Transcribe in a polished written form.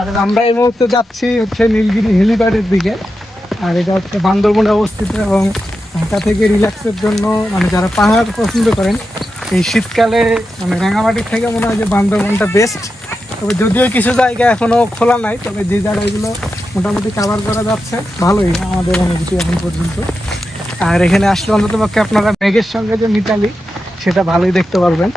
আর আমরা এই মুহূর্তে যাচ্ছি হচ্ছে নীলগিরি হেলিপ্যাডের দিকে। আর এটা হচ্ছে বান্দরবনে অবস্থিত এবং ঢাকা থেকে রিল্যাক্সের জন্য মানে যারা পাহাড় পছন্দ করেন এই শীতকালে মানে রাঙামাটির থেকে মনে হয় যে বান্দরবনটা বেস্ট। তবে যদিও কিছু জায়গা এখনও খোলা নাই, তবে যে জায়গাগুলো মোটামুটি কাভার করা যাচ্ছে ভালোই আমাদের অনুভূতি এখন পর্যন্ত। আর এখানে আসলে অন্তত পক্ষে আপনারা মেঘের সঙ্গে যে মিতালি সেটা ভালোই দেখতে পারবেন।